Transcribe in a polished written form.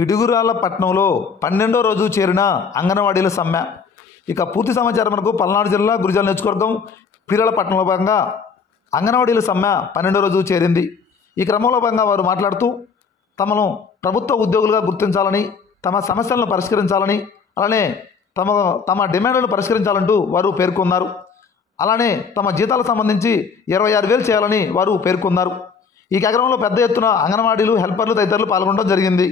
పిడుగురాళ్ల పట్టణంలో 12వ రోజు చేరిన అంగన్వాడీల సమ్మె. ఇక పూర్తి సమాచారం మనకు పల్నాడు జిల్లా గురిజాల నియోజకవర్గం పిడుగురాళ్ల పట్టణంలో భాగంగా అంగన్వాడీల సమ్మె 12వ రోజు చేరింది. ఈ క్రమంలో భాగంగా వారు మాట్లాడుతూ తమను ప్రభుత్వ ఉద్యోగులుగా గుర్తించాలని, తమ సమస్యలను పరిష్కరించాలని, అలానే తమ డిమాండ్లను పరిష్కరించాలంటూ వారు పేర్కొన్నారు. అలానే తమ జీతాలకు సంబంధించి 26,000 చేయాలని వారు పేర్కొన్నారు. ఈ కార్యక్రమంలో పెద్ద ఎత్తున అంగన్వాడీలు, హెల్పర్లు తదితరులు పాల్గొనడం జరిగింది.